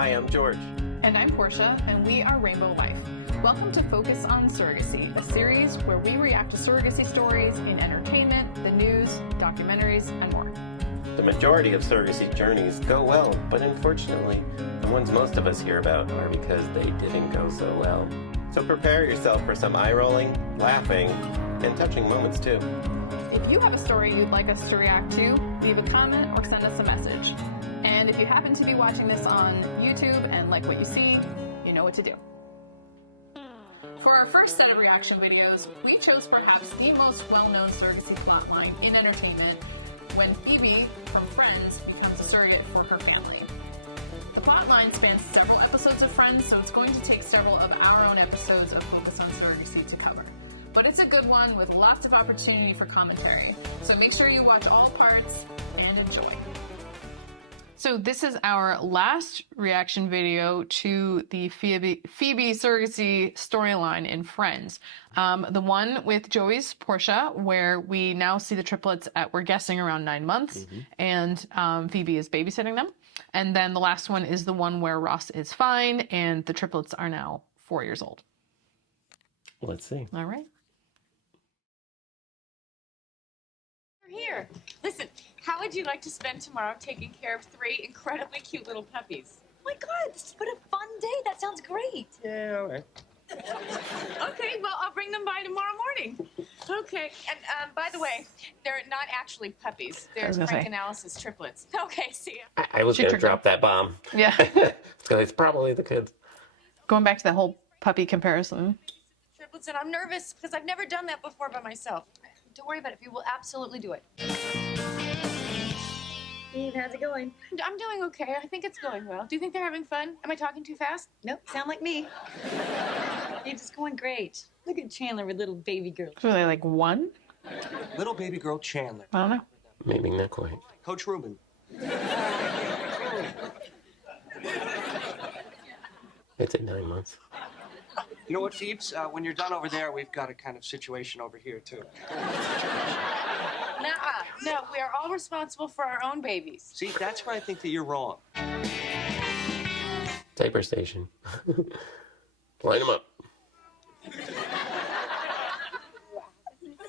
Hi, I'm George. And I'm Portia, and we are Rainbow Life. Welcome to Focus on Surrogacy, a series where we react to surrogacy stories in entertainment, the news, documentaries, and more. The majority of surrogacy journeys go well, but unfortunately, the ones most of us hear about are because they didn't go so well. So prepare yourself for some eye-rolling, laughing, and touching moments too. If you have a story you'd like us to react to, leave a comment or send us a message. And if you happen to be watching this on YouTube and like what you see, you know what to do. For our first set of reaction videos, we chose perhaps the most well-known surrogacy plotline in entertainment, when Phoebe from Friends becomes a surrogate for her family. The plotline spans several episodes of Friends, so it's going to take several of our own episodes of Focus on Surrogacy to cover. But it's a good one with lots of opportunity for commentary, so make sure you watch all parts and enjoy. So this is our last reaction video to the Phoebe surrogacy storyline in Friends. The one with Joey's Porsche, where we now see the triplets at, we're guessing, around 9 months, and Phoebe is babysitting them. And then the last one is the one where Ross is fine, and the triplets are now 4 years old. Let's see. All right. Here, listen, how would you like to spend tomorrow taking care of 3 incredibly cute little puppies? Oh my God, what a fun day. That sounds great. Yeah, all right. Okay, well, I'll bring them by tomorrow morning. Okay, and by the way, they're not actually puppies. They're Frank and Alice's triplets. Okay, see ya. I was going to drop that bomb. Yeah. It's probably the kids. Going back to that whole puppy comparison. Triplets, and I'm nervous because I've never done that before by myself. Don't worry about it. We will absolutely do it. Eve, how's it going? I'm doing okay. I think it's going well. Do you think they're having fun? Am I talking too fast? Nope, sound like me. Eve, it's going great. Look at Chandler with little baby girl. So they like one? Little baby girl Chandler. I don't know. Maybe not quite. Coach Rubin. It's at 9 months. You know what, Phoebes? When you're done over there, we've got a kind of situation over here, too. Nuh-uh. No, we are all responsible for our own babies. See, that's where I think that you're wrong. Diaper station. Line them up.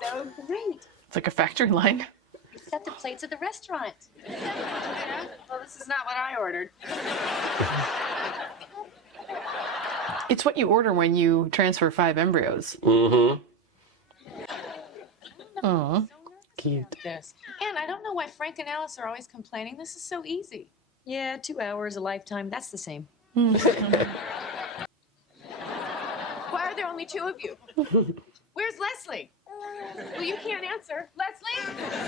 So great. It's like a factory line. Set the plates at the restaurant. Yeah? Well, this is not what I ordered. It's what you order when you transfer 5 embryos. Mm-hmm. Oh, Cute. This. And I don't know why Frank and Alice are always complaining. This is so easy. Yeah, 2 hours, a lifetime. That's the same. Why are there only 2 of you? Where's Leslie? Well, you can't answer. Leslie?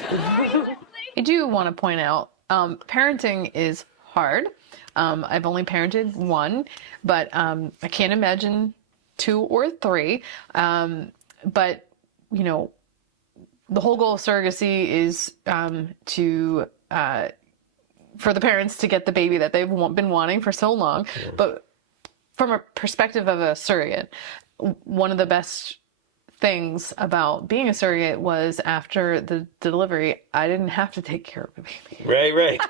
Where are you, Leslie? I do want to point out, parenting is hard. I've only parented 1, but I can't imagine 2 or 3. But, you know, the whole goal of surrogacy is for the parents to get the baby that they've been wanting for so long. But from a perspective of a surrogate, one of the best things about being a surrogate was after the delivery, I didn't have to take care of the baby. Right.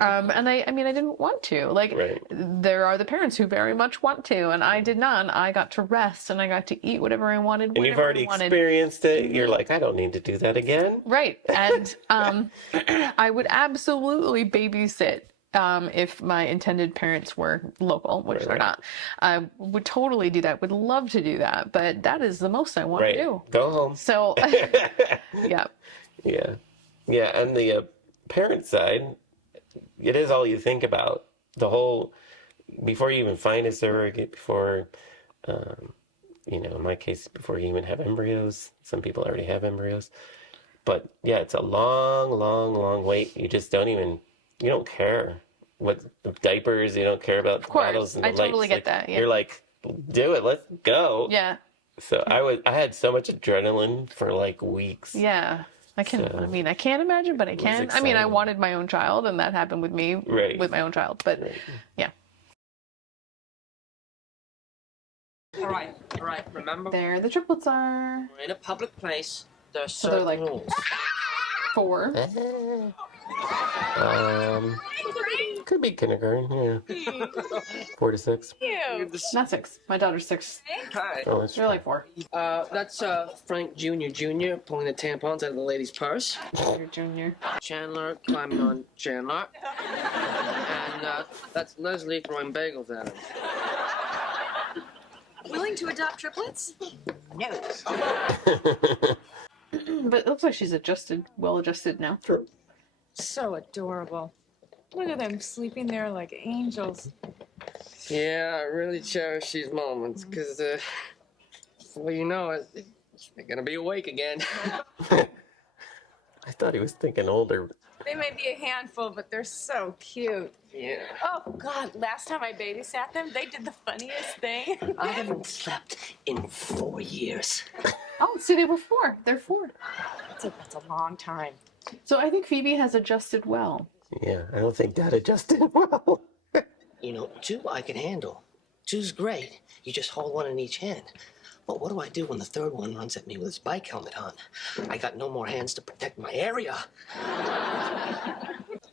And I mean, I didn't want to. Like, there are the parents who very much want to, and I did not. I got to rest, and I got to eat whatever I wanted. And you've already experienced it. You're like, I don't need to do that again. Right. And I would absolutely babysit if my intended parents were local, which they're not. I would totally do that. Would love to do that, but that is the most I want to do. Go home. So, yeah. Yeah. And the parent side, it is all you think about. The whole, before you even find a surrogate, before, you know, in my case, before you even have embryos. Some people already have embryos. But yeah, it's a long wait. You just don't even, you don't care what the diapers, you don't care about the bottles and the lights. I totally get that. Yeah. You're like, do it, let's go. Yeah. So I had so much adrenaline for like weeks. Yeah. I can't imagine, but I can. I mean, I wanted my own child, and that happened with me, with my own child. But yeah. All right. Remember, There the triplets are. we're in a public place. There are So they're certain like rules. 4. Could be kindergarten, yeah. 4 to 6. Not 6. My daughter's 6. Hi. Oh, that's They're like 4. That's Frank Jr. pulling the tampons out of the lady's purse. You're junior. Chandler climbing on Chandler. And that's Leslie throwing bagels at him. Willing to adopt triplets? No. But it looks like she's well adjusted now. True. So adorable. Look at them sleeping there like angels. Yeah, I really cherish these moments, because, before you know it, they're gonna be awake again. I thought he was thinking older. They may be a handful, but they're so cute. Yeah. Oh, God, last time I babysat them, they did the funniest thing. I haven't slept in 4 years. Oh, see, they were 4. They're 4. That's a long time. So I think Phoebe has adjusted well. Yeah, I don't think Dad adjusted well. You know, 2 I can handle. 2's great. You just hold one in each hand. But what do I do when the 3rd one runs at me with his bike helmet on? I got no more hands to protect my area.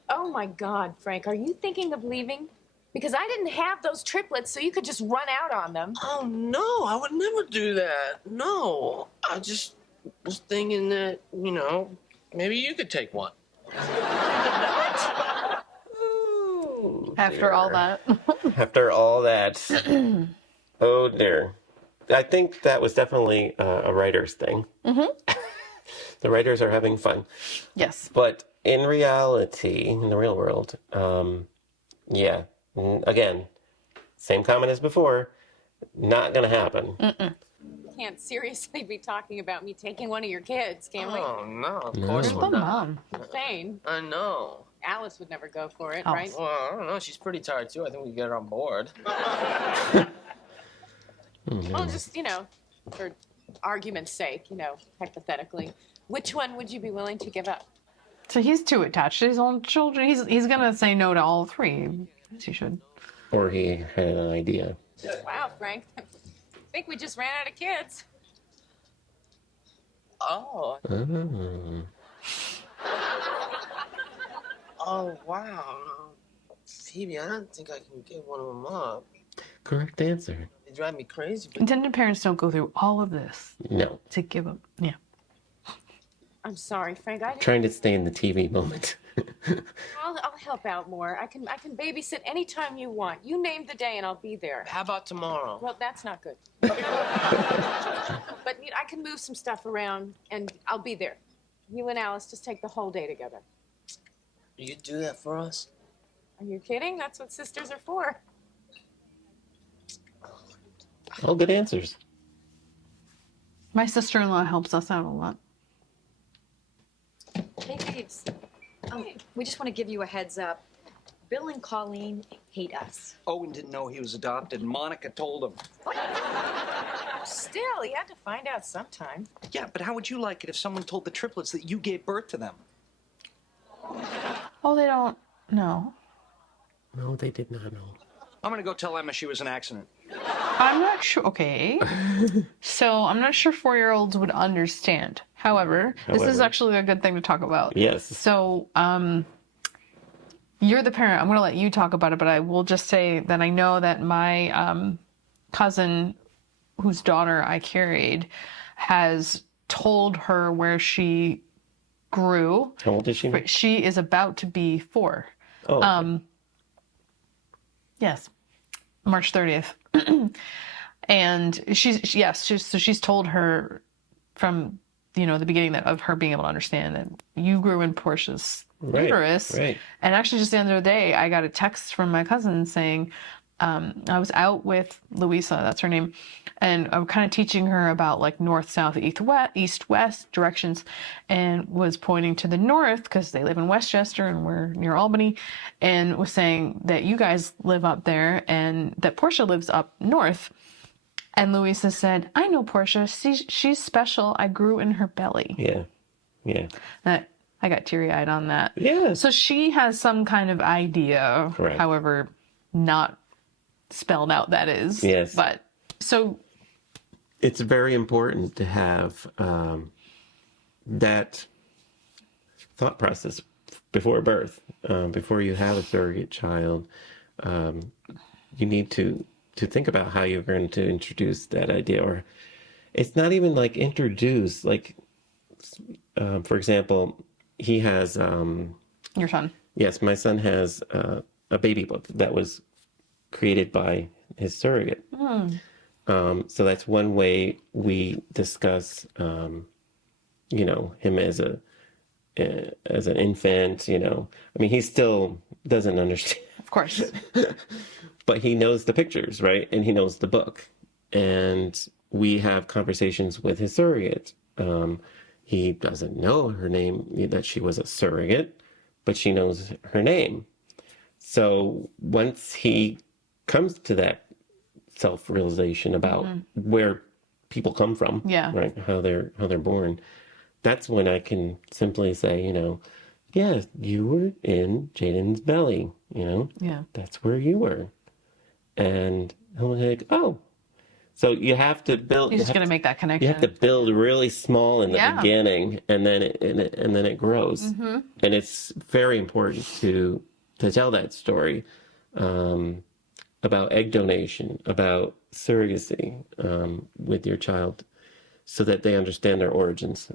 Oh, my God, Frank, are you thinking of leaving? Because I didn't have those triplets, so you could just run out on them. Oh, no, I would never do that. No, I just was thinking that, you know, maybe you could take one. After all that. After all that. Oh, dear. I think that was definitely a writer's thing. Mm-hmm. The writers are having fun. Yes. But in reality, in the real world, yeah, again, same comment as before, not going to happen. Mm-mm. Can't seriously be talking about me taking one of your kids, can we? Oh, no, of No. course The we're not. mom. Insane. I know. Alice would never go for it, Oh. right? Well, I don't know. She's pretty tired, too. I think we can get her on board. Well, just, for argument's sake, hypothetically, which one would you be willing to give up? So he's too attached to his own children. He's gonna say no to all 3. Yes, he should. Or he had an idea. Wow, Frank. I think we just ran out of kids. Oh. Oh. Oh, wow. Phoebe, I don't think I can give one of them up. Correct answer. They drive me crazy. But Intended parents don't go through all of this No. to give up. Yeah. I'm sorry, Frank. I didn't... Trying to stay in the TV moment. I'll help out more. I can babysit anytime you want. You name the day and I'll be there. how about tomorrow? Well, that's not good. But I can move some stuff around and I'll be there. You and Alice just take the whole day together. You do that for us? Are you kidding? That's what sisters are for. All good answers. My sister-in-law helps us out a lot. Hey, babes. We just want to give you a heads up. Bill and Colleen hate us. Owen didn't know he was adopted. Monica told him. Still, you had to find out sometime. Yeah, but how would you like it if someone told the triplets that you gave birth to them? Oh, they don't know. No, they did not know. I'm gonna go tell Emma she was an accident. I'm not sure. Okay. So I'm not sure 4-year-olds would understand. However, this is actually a good thing to talk about. Yes. So, you're the parent. I'm going to let you talk about it, but I will just say that I know that my cousin, whose daughter I carried, has told her where she grew. How old is she? She is about to be 4. Oh, okay. Yes, March 30th. And she's told her from the beginning of her being able to understand that you grew in Porsche's uterus. Right. And actually, just the other day, I got a text from my cousin saying, I was out with Louisa, that's her name, and I'm kind of teaching her about like north, south, east, west directions, and was pointing to the north because they live in Westchester and we're near Albany, and was saying that you guys live up there and that Portia lives up north. And Louisa said, I know Portia. She's special. I grew in her belly. Yeah. Yeah. I got teary-eyed on that. Yeah. So she has some kind of idea, Correct. however not spelled out that is. Yes. But so It's very important to have that thought process before birth, before you have a surrogate child, you need to think about how you're going to introduce that idea. Or it's not even like introduce, like, for example, he has, Your son. yes, my son has a baby book that was created by his surrogate. So that's one way we discuss, you know, him as an infant. You know, I mean, he still doesn't understand, Of course. but he knows the pictures, right? And he knows the book. And we have conversations with his surrogate. He doesn't know her name, that she was a surrogate, but she knows her name. So once he comes to that self-realization about where people come from, Yeah. right, how they're born, that's when I can simply say, you know, yeah, you were in Jaden's belly, you know, Yeah. that's where you were. And he'll be like, oh. So you have to build. You're just going to make that connection. You have to build really small in the Yeah. beginning, and then it grows. And it's very important to tell that story about egg donation, about surrogacy with your child, so that they understand their origins.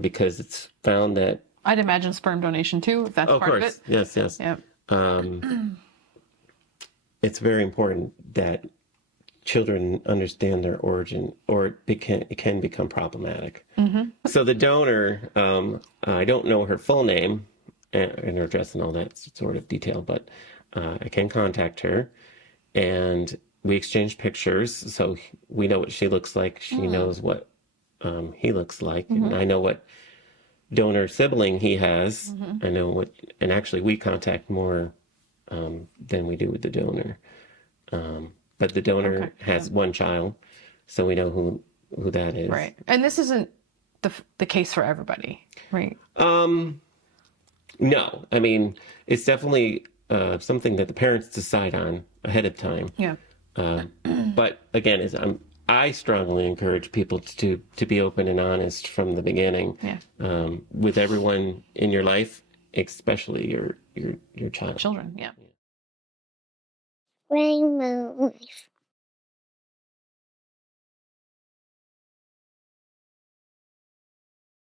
Because it's found that. I'd imagine sperm donation too, if that's part of it. Yes, yes. Yeah. It's very important that children understand their origin, or it can become problematic. So the donor, I don't know her full name and her address and all that sort of detail, but I can contact her, and we exchange pictures, so we know what she looks like. She knows what he looks like, and I know what donor sibling he has. I know what, and actually we contact more than we do with the donor. But the donor has one child, so we know who that is. Right. And this isn't the case for everybody, right? No, I mean, it's definitely something that the parents decide on ahead of time. Yeah. But again, I strongly encourage people to be open and honest from the beginning. Yeah. With everyone in your life, especially your child. Children, yeah. Rainbow life.